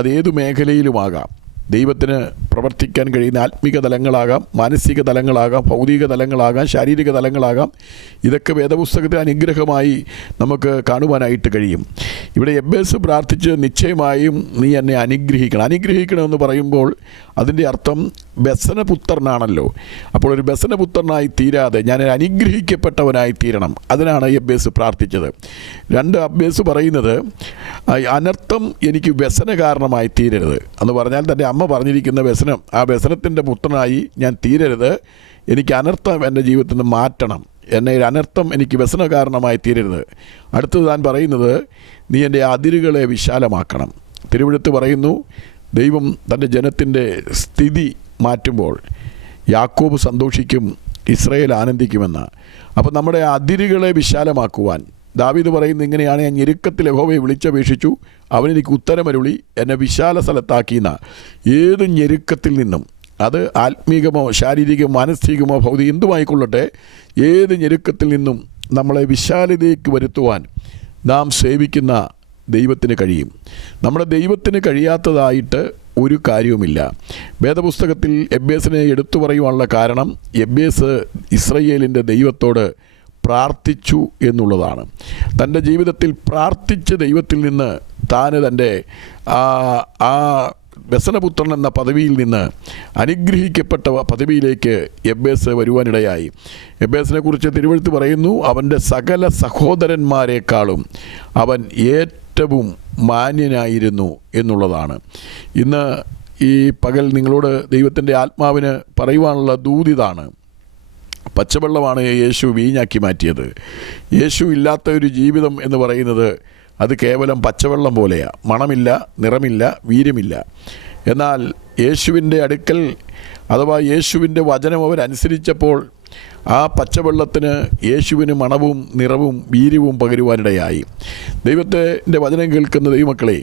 അതേതു മേഖലയിലുമാകാം. ദൈവത്തിന് പ്രവർത്തിക്കാൻ കഴിയുന്ന ആത്മിക തലങ്ങളാകാം, മാനസിക തലങ്ങളാകാം, ഭൗതിക തലങ്ങളാകാം, ശാരീരിക തലങ്ങളാകാം. ഇതൊക്കെ വേദപുസ്തകത്തിൽ അനുഗ്രഹമായി നമുക്ക് കാണുവാനായിട്ട് കഴിയും. ഇവിടെ യബ്ബേസ് പ്രാർത്ഥിച്ച് നിശ്ചയമായും നീ എന്നെ അനുഗ്രഹിക്കണമെന്ന് പറയുമ്പോൾ അതിൻ്റെ അർത്ഥം വ്യസനപുത്രനാണല്ലോ. അപ്പോൾ ഒരു വ്യസനപുത്രനായി തീരാതെ ഞാൻ അനുഗ്രഹിക്കപ്പെട്ടവനായി തീരണം. അതിനാണ് യബ്ബേസ് പ്രാർത്ഥിച്ചത്. 2 യബ്ബേസ് പറയുന്നത്, അനർത്ഥം എനിക്ക് വ്യസന കാരണമായി തീരരുത് എന്ന് പറഞ്ഞാൽ തൻ്റെ അമ്മ പറഞ്ഞിരിക്കുന്ന വ്യസനം, ആ വ്യസനത്തിൻ്റെ പുത്രനായി ഞാൻ തീരരുത്, എനിക്ക് അനർത്ഥം എൻ്റെ ജീവിതത്തിൽ നിന്ന് മാറ്റണം, എന്നെ അനർത്ഥം എനിക്ക് വ്യസന കാരണമായി തീരരുത്. അടുത്തത് താൻ പറയുന്നത്, നീ എൻ്റെ അതിരുകളെ വിശാലമാക്കണം. തിരുവെഴുത്ത് പറയുന്നു, ദൈവം തൻ്റെ ജനത്തിൻ്റെ സ്ഥിതി മാറ്റുമ്പോൾ യാക്കോബ് സന്തോഷിക്കും, ഇസ്രായേൽ ആനന്ദിക്കുമെന്ന്. അപ്പോൾ നമ്മുടെ അതിരുകളെ വിശാലമാക്കുവാൻ ദാവീദ് പറയുന്നത് ഇങ്ങനെയാണ്: ഞാൻ ഞെരുക്കത്തിൽ യഹോവയെ വിളിച്ചപേക്ഷിച്ചു, അവനെനിക്ക് ഉത്തരമരുളി, എന്നെ വിശാല സ്ഥലത്താക്കിയെന്ന. ഏത് ഞെരുക്കത്തിൽ നിന്നും, അത് ആത്മീകമോ ശാരീരികമോ മാനസികമോ ഭൗതിക എന്തുമായിക്കൊള്ളട്ടെ, ഏത് ഞെരുക്കത്തിൽ നിന്നും നമ്മളെ വിശാലതയ്ക്ക് വരുത്തുവാൻ നാം സേവിക്കുന്ന ദൈവത്തിന് കഴിയും. നമ്മുടെ ദൈവത്തിന് കഴിയാത്തതായിട്ട് ഒരു കാര്യവുമില്ല. വേദപുസ്തകത്തിൽ യബ്ബേസിനെ എടുത്തു പറയുവാനുള്ള കാരണം, യബ്ബേസ് ഇസ്രയേലിൻ്റെ ദൈവത്തോട് പ്രാർത്ഥിച്ചു എന്നുള്ളതാണ്. തൻ്റെ ജീവിതത്തിൽ പ്രാർത്ഥിച്ച ദൈവത്തിൽ നിന്ന് താൻ തൻ്റെ ആ വ്യസനപുത്രൻ എന്ന പദവിയിൽ നിന്ന് അനുഗ്രഹിക്കപ്പെട്ട പദവിയിലേക്ക് യബ്ബേസ് വരുവാനിടയായി. യബ്ബേസിനെ കുറിച്ച് തിരുവെഴുത്ത് പറയുന്നു, അവൻ്റെ സകല സഹോദരന്മാരെക്കാളും അവൻ ഏറ്റവും മാന്യനായിരുന്നു എന്നുള്ളതാണ്. ഇന്ന് ഈ പകൽ നിങ്ങളോട് ദൈവത്തിൻ്റെ ആത്മാവിന് പറയുവാനുള്ള ദൂതിതാണ്. പച്ചവെള്ളമാണ് യേശു വീഞ്ഞാക്കി മാറ്റിയത്. യേശു ഇല്ലാത്ത ഒരു ജീവിതം എന്ന് പറയുന്നത് അത് കേവലം പച്ചവെള്ളം പോലെയാണ്. മണമില്ല, നിറമില്ല, വീര്യമില്ല. എന്നാൽ യേശുവിൻ്റെ അടുക്കൽ അഥവാ യേശുവിൻ്റെ വചനം അവരനുസരിച്ചപ്പോൾ ആ പച്ചവെള്ളത്തിന് യേശുവിന് മണവും നിറവും വീര്യവും പകരുവാനിടയായി. ദൈവത്തിൻ്റെ വചനം കേൾക്കുന്ന ദൈവമക്കളെ,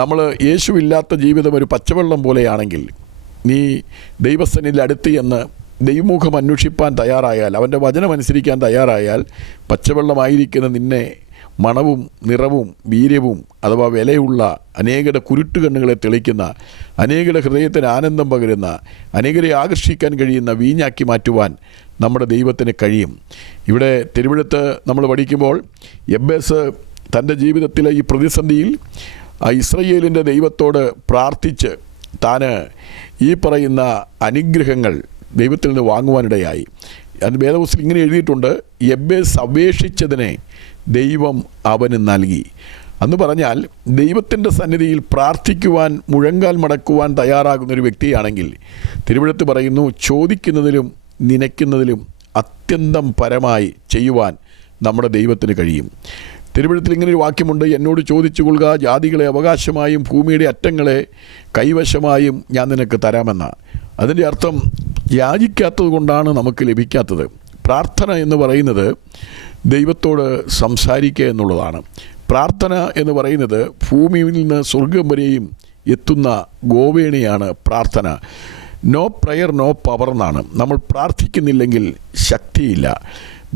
നമ്മൾ യേശുവില്ലാത്ത ജീവിതം ഒരു പച്ചവെള്ളം പോലെയാണെങ്കിൽ, നീ ദൈവസന്നിധിയിൽ അടുത്ത് എന്ന് ദൈവമുഖം അന്വേഷിപ്പാൻ തയ്യാറായാൽ, അവൻ്റെ വചനമനുസരിക്കാൻ തയ്യാറായാൽ, പച്ചവെള്ളമായിരിക്കുന്ന നിന്നെ മണവും നിറവും വീര്യവും അഥവാ വിലയുള്ള അനേകരുടെ കുരുട്ടുകണ്ണുകളെ തെളിക്കുന്ന, അനേകരുടെ ഹൃദയത്തിന് ആനന്ദം പകരുന്ന, അനേകരെ ആകർഷിക്കാൻ കഴിയുന്ന വീഞ്ഞാക്കി മാറ്റുവാൻ നമ്മുടെ ദൈവത്തിന് കഴിയും. ഇവിടെ തിരുവെഴുത്ത് നമ്മൾ പഠിക്കുമ്പോൾ യബ്ബേസ് തൻ്റെ ജീവിതത്തിലെ ഈ പ്രതിസന്ധിയിൽ ഇസ്രായേലിൻ്റെ ദൈവത്തോട് പ്രാർത്ഥിച്ച് താൻ ഈ പറയുന്ന അനുഗ്രഹങ്ങൾ ദൈവത്തിൽ നിന്ന് വാങ്ങുവാനിടയായി. അത് വേദപുസ്തകത്തിൽ ഇങ്ങനെ എഴുതിയിട്ടുണ്ട്, യബ്ബേസ് അപേക്ഷിച്ചതിനെ ദൈവം അവന് നൽകി. എന്ന് പറഞ്ഞാൽ ദൈവത്തിൻ്റെ സന്നിധിയിൽ പ്രാർത്ഥിക്കുവാൻ, മുഴങ്കാൽ മടക്കുവാൻ തയ്യാറാകുന്നൊരു വ്യക്തിയാണെങ്കിൽ തിരുവെഴുത്ത് പറയുന്നു, ചോദിക്കുന്നതിലും നനയ്ക്കുന്നതിലും അത്യന്തം പരമായി ചെയ്യുവാൻ നമ്മുടെ ദൈവത്തിന് കഴിയും. തിരുവെഴുത്തിൽ ഇങ്ങനൊരു വാക്യമുണ്ട്, എന്നോട് ചോദിച്ചു കൊള്ളുക, ജാതികളെ അവകാശമായും ഭൂമിയുടെ അറ്റങ്ങളെ കൈവശമായും ഞാൻ നിനക്ക് തരാമെന്ന. അതിൻ്റെ അർത്ഥം യാചിക്കാത്തത് കൊണ്ടാണ് നമുക്ക് ലഭിക്കാത്തത്. പ്രാർത്ഥന എന്ന് പറയുന്നത് ദൈവത്തോട് സംസാരിക്കുക എന്നുള്ളതാണ്. പ്രാർത്ഥന എന്ന് പറയുന്നത് ഭൂമിയിൽ നിന്ന് സ്വർഗം വരെയും എത്തുന്ന ഗോവേണിയാണ് പ്രാർത്ഥന. നോ പ്രയർ നോ പവർ എന്നാണ്. നമ്മൾ പ്രാർത്ഥിക്കുന്നില്ലെങ്കിൽ ശക്തിയില്ല.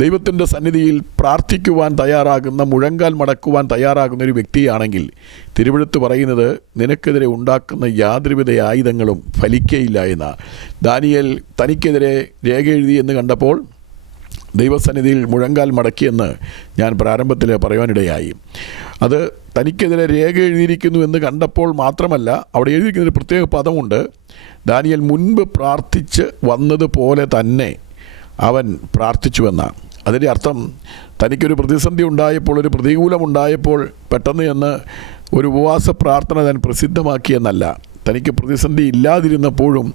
ദൈവത്തിൻ്റെ സന്നിധിയിൽ പ്രാർത്ഥിക്കുവാൻ തയ്യാറാകുന്ന, മുഴങ്കാൽ മടക്കുവാൻ തയ്യാറാകുന്ന ഒരു വ്യക്തിയാണെങ്കിൽ തിരുവെഴുത്ത് പറയുന്നത് നിനക്കെതിരെ ഉണ്ടാക്കുന്ന യാതൊരുവിധ ആയുധങ്ങളും ഫലിക്കയില്ല എന്ന. ദാനിയേൽ തനിക്കെതിരെ രേഖ എഴുതി എന്ന് കണ്ടപ്പോൾ ദൈവസന്നിധിയിൽ മുഴങ്കാൽ മടക്കിയെന്ന് ഞാൻ പ്രാരംഭത്തിൽ പറയുവാനിടയായി. അത് തനിക്കെതിരെ രേഖ എഴുതിയിരിക്കുന്നു എന്ന് കണ്ടപ്പോൾ മാത്രമല്ല, അവിടെ എഴുതിയിരിക്കുന്നൊരു പ്രത്യേക പദമുണ്ട്. ദാനിയേൽ മുൻപ് പ്രാർത്ഥിച്ച് വന്നതുപോലെ തന്നെ അവൻ പ്രാർത്ഥിച്ചുവെന്നാണ്. അതിൻ്റെ അർത്ഥം തനിക്കൊരു പ്രതിസന്ധി ഉണ്ടായപ്പോൾ, ഒരു പ്രതികൂലമുണ്ടായപ്പോൾ പെട്ടെന്ന് എന്ന് ഒരു ഉപവാസ പ്രാർത്ഥന താൻ പ്രസിദ്ധമാക്കിയെന്നല്ല. തനിക്ക് പ്രതിസന്ധി ഇല്ലാതിരുന്നപ്പോഴും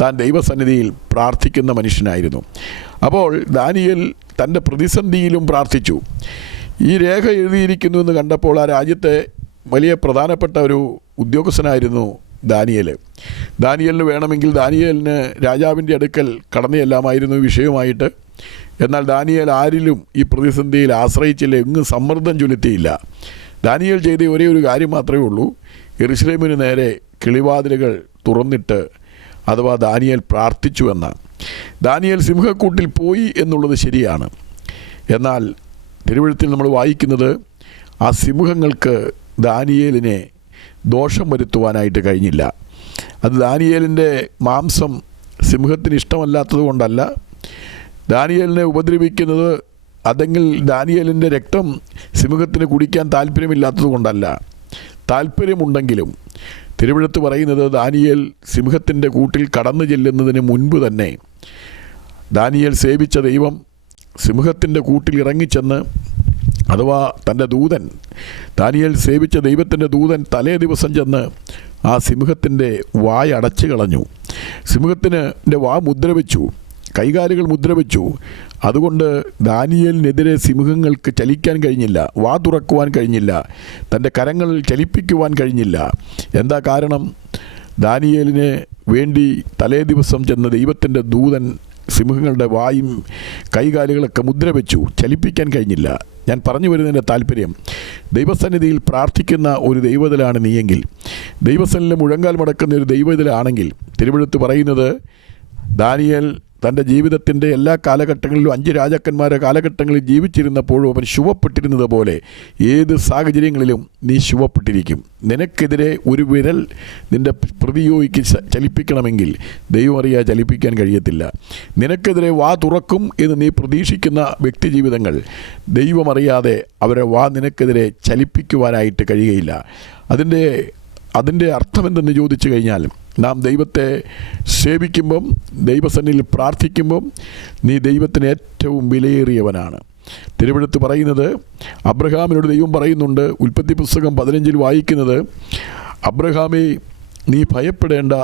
താൻ ദൈവസന്നിധിയിൽ പ്രാർത്ഥിക്കുന്ന മനുഷ്യനായിരുന്നു. അപ്പോൾ ദാനിയേൽ തൻ്റെ പ്രതിസന്ധിയിലും പ്രാർത്ഥിച്ചു. ഈ രേഖ എഴുതിയിരിക്കുന്നു എന്ന് കണ്ടപ്പോൾ ആ രാജ്യത്തെ വലിയ പ്രധാനപ്പെട്ട ഒരു ഉദ്യോഗസ്ഥനായിരുന്നു ദാനിയേൽ. ദാനിയേലിന് വേണമെങ്കിൽ ദാനിയേലിന് രാജാവിൻ്റെ അടുക്കൽ കടന്നു ചെല്ലാമായിരുന്നു വിഷയമായിട്ട്. എന്നാൽ ദാനിയേൽ ആരിലും ഈ പ്രതിസന്ധിയിൽ ആശ്രയിച്ചില്ല, എങ്ങും സമ്മർദ്ദം ചൊലുത്തിയില്ല. ദാനിയേൽ ചെയ്ത ഒരേ ഒരു കാര്യം മാത്രമേ ഉള്ളൂ, യെരുശലേമിന് നേരെ കിളിവാതിലുകൾ തുറന്നിട്ട്, അഥവാ ദാനിയേൽ പ്രാർത്ഥിച്ചു എന്ന. ദാനിയേൽ സിംഹക്കൂട്ടിൽ പോയി എന്നുള്ളത് ശരിയാണ്. എന്നാൽ തിരുവെഴുത്തിൽ നമ്മൾ വായിക്കുന്നത് ആ സിംഹങ്ങൾക്ക് ദാനിയേലിനെ ദോഷം വരുത്തുവാനായിട്ട് കഴിഞ്ഞില്ല. അത് ദാനിയേലിൻ്റെ മാംസം സിംഹത്തിന് ഇഷ്ടമല്ലാത്തത് കൊണ്ടല്ല, ദാനിയേലിനെ ഉപദ്രവിക്കുന്നത് അതെങ്കിൽ ദാനിയേലിൻ്റെ രക്തം സിംഹത്തിന് കുടിക്കാൻ താല്പര്യമില്ലാത്തത് കൊണ്ടല്ല. താല്പര്യമുണ്ടെങ്കിലും തിരുവെഴുത്ത് പറയുന്നത് ദാനിയേൽ സിംഹത്തിൻ്റെ കൂട്ടിൽ കടന്നു ചെല്ലുന്നതിന് മുൻപ് തന്നെ ദാനിയേൽ സേവിച്ച ദൈവം സിംഹത്തിൻ്റെ കൂട്ടിൽ ഇറങ്ങിച്ചെന്ന്, അഥവാ തൻ്റെ ദൂതൻ, ദാനിയേൽ സേവിച്ച ദൈവത്തിൻ്റെ ദൂതൻ തലേ ദിവസം ചെന്ന് ആ സിംഹത്തിൻ്റെ വായ അടച്ചു കളഞ്ഞു. സിംഹത്തിൻ്റെ വാ മുദ്രവെച്ചു, കൈകാലുകൾ മുദ്രവെച്ചു. അതുകൊണ്ട് ദാനിയേലിനെതിരെ സിംഹങ്ങൾക്ക് ചലിക്കാൻ കഴിഞ്ഞില്ല, വാ തുറക്കുവാൻ കഴിഞ്ഞില്ല, തൻ്റെ കരങ്ങൾ ചലിപ്പിക്കുവാൻ കഴിഞ്ഞില്ല. എന്താ കാരണം? ദാനിയേലിന് വേണ്ടി തലേ ദിവസം ചെന്ന ദൈവത്തിൻ്റെ ദൂതൻ സിംഹങ്ങളുടെ വായും കൈകാലുകളൊക്കെ മുദ്രവെച്ചു, ചലിപ്പിക്കാൻ കഴിഞ്ഞില്ല. ഞാൻ പറഞ്ഞു വരുന്നതിൻ്റെ താല്പര്യം, ദൈവസന്നിധിയിൽ പ്രാർത്ഥിക്കുന്ന ഒരു ദൈവത്തിലാണ് നീയെങ്കിൽ, ദൈവസന്നിധിയിൽ മുഴങ്കാൽ മടക്കുന്ന ഒരു ദൈവത്തിലാണെങ്കിൽ, തിരുവെഴുത്ത് പറയുന്നത് ദാനിയേൽ തൻ്റെ ജീവിതത്തിൻ്റെ എല്ലാ കാലഘട്ടങ്ങളിലും 5 രാജാക്കന്മാരുടെ കാലഘട്ടങ്ങളിൽ ജീവിച്ചിരുന്നപ്പോഴും അവൻ ശുഭപ്പെട്ടിരുന്നത് പോലെ ഏത് സാഹചര്യങ്ങളിലും നീ ശുഭപ്പെട്ടിരിക്കും. നിനക്കെതിരെ ഒരു വിരൽ നിൻ്റെ പ്രതിയോഗിക്ക് ചലിപ്പിക്കണമെങ്കിൽ ദൈവം അറിയാതെ ചലിപ്പിക്കാൻ കഴിയത്തില്ല. നിനക്കെതിരെ വാ തുറക്കും എന്ന് നീ പ്രതീക്ഷിക്കുന്ന വ്യക്തി ജീവിതങ്ങൾ ദൈവം അറിയാതെ അവരെ വാ നിനക്കെതിരെ ചലിപ്പിക്കുവാനായിട്ട് കഴിയുകയില്ല. അതിൻ്റെ അർത്ഥമെന്തെന്ന് ചോദിച്ചു കഴിഞ്ഞാൽ, നാം ദൈവത്തെ സേവിക്കുമ്പം, ദൈവസന്നിധിയിൽ പ്രാർത്ഥിക്കുമ്പം നീ ദൈവത്തിന് ഏറ്റവും വിലയേറിയവനാണ്. തിരുവെഴുത്ത് പറയുന്നത്, അബ്രഹാമിനോട് ദൈവം പറയുന്നുണ്ട്, ഉൽപ്പത്തി പുസ്തകം 15 വായിക്കുന്നത്, അബ്രഹാമേ നീ ഭയപ്പെടേണ്ട,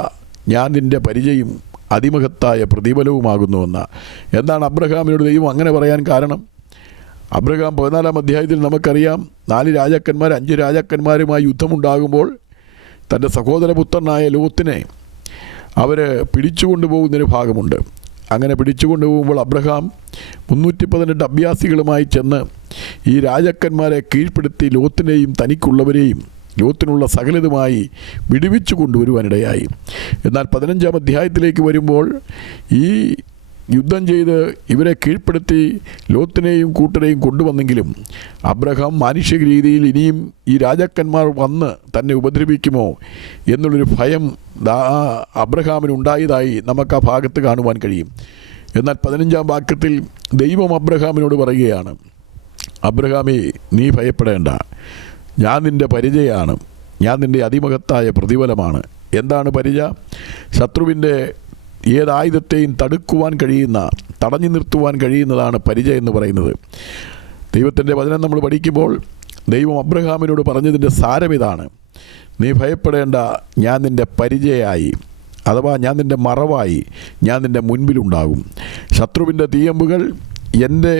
ഞാൻ നിൻ്റെ പരിചയം അതിമഹത്തായ പ്രതിഫലവുമാകുന്നുവെന്ന. എന്താണ് അബ്രഹാമിനോട് ദൈവം അങ്ങനെ പറയാൻ കാരണം? അബ്രഹാം 14-ാം അധ്യായത്തിൽ നമുക്കറിയാം, 4 രാജാക്കന്മാർ 5 രാജാക്കന്മാരുമായി യുദ്ധമുണ്ടാകുമ്പോൾ തൻ്റെ സഹോദരപുത്രനായ ലോത്തിനെ അവർ പിടിച്ചുകൊണ്ടുപോകുന്നൊരു ഭാഗമുണ്ട്. അങ്ങനെ പിടിച്ചുകൊണ്ടുപോകുമ്പോൾ അബ്രഹാം 318 അഭ്യാസികളുമായി ചെന്ന് ഈ രാജാക്കന്മാരെ കീഴ്പ്പെടുത്തി ലോത്തിനെയും തനിക്കുള്ളവരെയും ലോത്തിനുള്ള സകലതുമായി വിടുവിച്ചു കൊണ്ടുവരുവാനിടയായി. എന്നാൽ 15-ാം അധ്യായത്തിലേക്ക് വരുമ്പോൾ ഈ യുദ്ധം ചെയ്ത് ഇവരെ കീഴ്പ്പെടുത്തി ലോത്തിനെയും കൂട്ടരെയും കൊണ്ടുവന്നെങ്കിലും അബ്രഹാം മാനുഷിക രീതിയിൽ ഇനിയും ഈ രാജാക്കന്മാർ വന്ന് തന്നെ ഉപദ്രവിക്കുമോ എന്നുള്ളൊരു ഭയം അബ്രഹാമിനുണ്ടായതായി നമുക്ക് ആ ഭാഗത്ത് കാണുവാൻ കഴിയും. എന്നാൽ 15-ാം വാക്യത്തിൽ ദൈവം അബ്രഹാമിനോട് പറയുകയാണ്, അബ്രഹാമേ, നീ ഭയപ്പെടേണ്ട, ഞാൻ നിൻ്റെ പരിചയമാണ്, ഞാൻ നിൻ്റെ അതിമഹത്തായ പ്രതിഫലമാണ്. എന്താണ് പരിച? ശത്രുവിൻ്റെ ഏതായുധത്തെയും തടുക്കുവാൻ കഴിയുന്ന, തടഞ്ഞു നിർത്തുവാൻ കഴിയുന്നതാണ് പരിച എന്ന് പറയുന്നത്. ദൈവത്തിൻ്റെ വചനം നമ്മൾ പഠിക്കുമ്പോൾ ദൈവം അബ്രഹാമിനോട് പറഞ്ഞതിൻ്റെ സാരം ഇതാണ്: നീ ഭയപ്പെടേണ്ട, ഞാൻ നിൻ്റെ പരിചയമായി, അഥവാ ഞാൻ നിൻ്റെ മറവായി, ഞാൻ നിൻ്റെ മുൻപിലുണ്ടാകും. ശത്രുവിൻ്റെ തീയമ്പുകൾ എൻ്റെ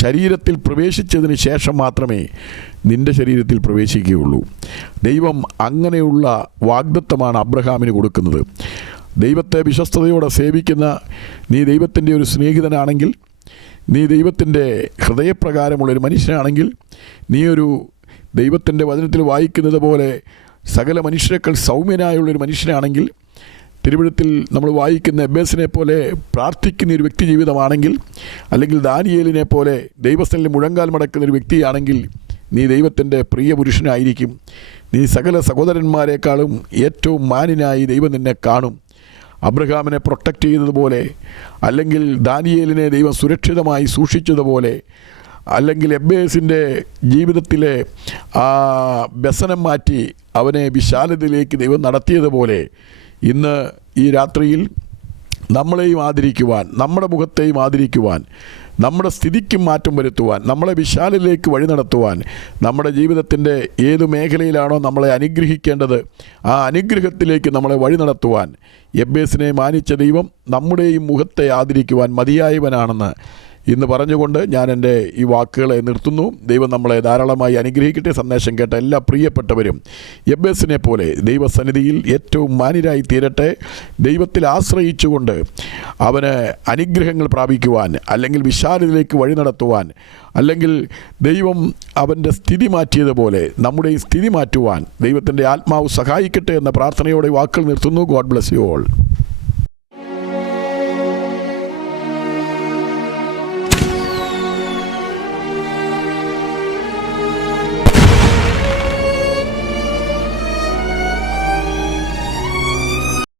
ശരീരത്തിൽ പ്രവേശിച്ചതിന് ശേഷം മാത്രമേ നിൻ്റെ ശരീരത്തിൽ പ്രവേശിക്കുകയുള്ളൂ. ദൈവം അങ്ങനെയുള്ള വാഗ്ദത്തമാണ് അബ്രഹാമിന് കൊടുക്കുന്നത്. ദൈവത്തെ വിശ്വസ്തയോടെ സേവിക്കുന്ന നീ ദൈവത്തിൻ്റെ ഒരു സ്നേഹിതനാണെങ്കിൽ, നീ ദൈവത്തിൻ്റെ ഹൃദയപ്രകാരമുള്ളൊരു മനുഷ്യനാണെങ്കിൽ, നീ ഒരു ദൈവത്തിൻ്റെ വചനത്തിൽ വായിക്കുന്നത് പോലെ സകല മനുഷ്യരെക്കാൾ സൗമ്യനായുള്ളൊരു മനുഷ്യനാണെങ്കിൽ, തിരുവഴുത്തിൽ നമ്മൾ വായിക്കുന്ന എബ്ബേസിനെ പോലെ പ്രാർത്ഥിക്കുന്ന ഒരു വ്യക്തി ജീവിതമാണെങ്കിൽ, അല്ലെങ്കിൽ ദാനിയേലിനെ പോലെ ദൈവസ്ഥലിൽ മുഴങ്കാൽ മടക്കുന്ന ഒരു വ്യക്തിയാണെങ്കിൽ, നീ ദൈവത്തിൻ്റെ പ്രിയ പുരുഷനായിരിക്കും. നീ സകല സഹോദരന്മാരെക്കാളും ഏറ്റവും മാന്യനായി ദൈവം നിന്നെ കാണും. അബ്രഹാമിനെ പ്രൊട്ടക്റ്റ് ചെയ്തതുപോലെ, അല്ലെങ്കിൽ ദാനിയേലിനെ ദൈവം സുരക്ഷിതമായി സൂക്ഷിച്ചതുപോലെ, അല്ലെങ്കിൽ എബ്ബേസിൻ്റെ ജീവിതത്തിലെ ആ വ്യസനം മാറ്റി അവനെ വിശാലതയിലേക്ക് ദൈവം നടത്തിയതുപോലെ, ഇന്ന് ഈ രാത്രിയിൽ നമ്മളെയും ആദരിക്കുവാൻ, നമ്മുടെ മുഖത്തെയും ആദരിക്കുവാൻ, നമ്മുടെ സ്ഥിതിക്കും മാറ്റം വരുത്തുവാൻ, നമ്മളെ വിശാലതയിലേക്ക് വഴി നടത്തുവാൻ, നമ്മുടെ ജീവിതത്തിൻ്റെ ഏതു മേഖലയിലാണോ നമ്മളെ അനുഗ്രഹിക്കേണ്ടത് ആ അനുഗ്രഹത്തിലേക്ക് നമ്മളെ വഴി നടത്തുവാൻ എബ്ബേസിനെ മാനിച്ച ദൈവം നമ്മുടെയും മുഖത്തെ ആദരിക്കുവാൻ മതിയായവനാണെന്ന് ഇന്ന് പറഞ്ഞുകൊണ്ട് ഞാൻ എൻ്റെ ഈ വാക്കുകളെ നിർത്തുന്നു. ദൈവം നമ്മളെ ധാരാളമായി അനുഗ്രഹിക്കട്ടെ. സന്ദേശം കേട്ട എല്ലാ പ്രിയപ്പെട്ടവരും എബ്ബേസിനെ പോലെ ദൈവസന്നിധിയിൽ ഏറ്റവും മാന്യരായി തീരട്ടെ. ദൈവത്തിൽ ആശ്രയിച്ചുകൊണ്ട് അവന് അനുഗ്രഹങ്ങൾ പ്രാപിക്കുവാൻ, അല്ലെങ്കിൽ വിശാലതയിലേക്ക് വഴി നടത്തുവാൻ, അല്ലെങ്കിൽ ദൈവം അവൻ്റെ സ്ഥിതി മാറ്റിയതുപോലെ നമ്മുടെ ഈ സ്ഥിതി മാറ്റുവാൻ ദൈവത്തിൻ്റെ ആത്മാവ് സഹായിക്കട്ടെ എന്ന പ്രാർത്ഥനയോടെ വാക്കുകൾ നിർത്തുന്നു. God bless you all.